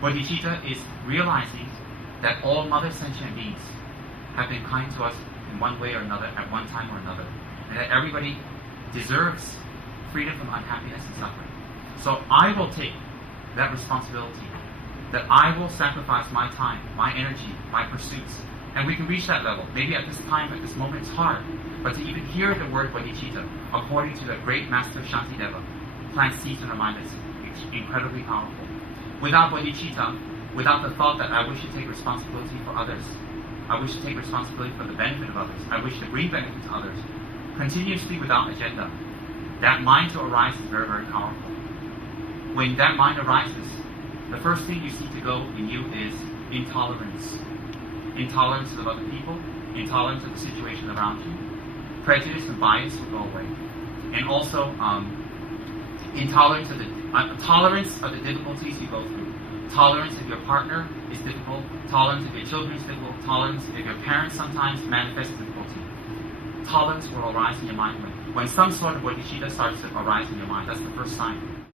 Bodhicitta is realizing that all mother sentient beings have been kind to us in one way or another at one time or another, and that everybody deserves freedom from unhappiness and suffering. So I will take that responsibility, that I will sacrifice my time, my energy, my pursuits, and we can reach that level. Maybe at this time, at this moment, it's hard, but to even hear the word bodhicitta, according to the great master Shantideva, plant seeds in our mind is incredibly powerful. Without bodhicitta, without the thought that I wish to take responsibility for others, I wish to take responsibility for the benefit of others, I wish to bring benefit to others, continuously without agenda, that mind to arise is very, very powerful. When that mind arises, the first thing you see to go in you is intolerance. Intolerance of other people, intolerance of the situation around you. Prejudice and bias will go away. And also, tolerance of the difficulties you go through. Tolerance if your partner is difficult. Tolerance if your children is difficult. Tolerance if your parents sometimes manifest difficulty. Tolerance will arise in your mind when some sort of bodhicitta starts to arise in your mind. That's the first sign.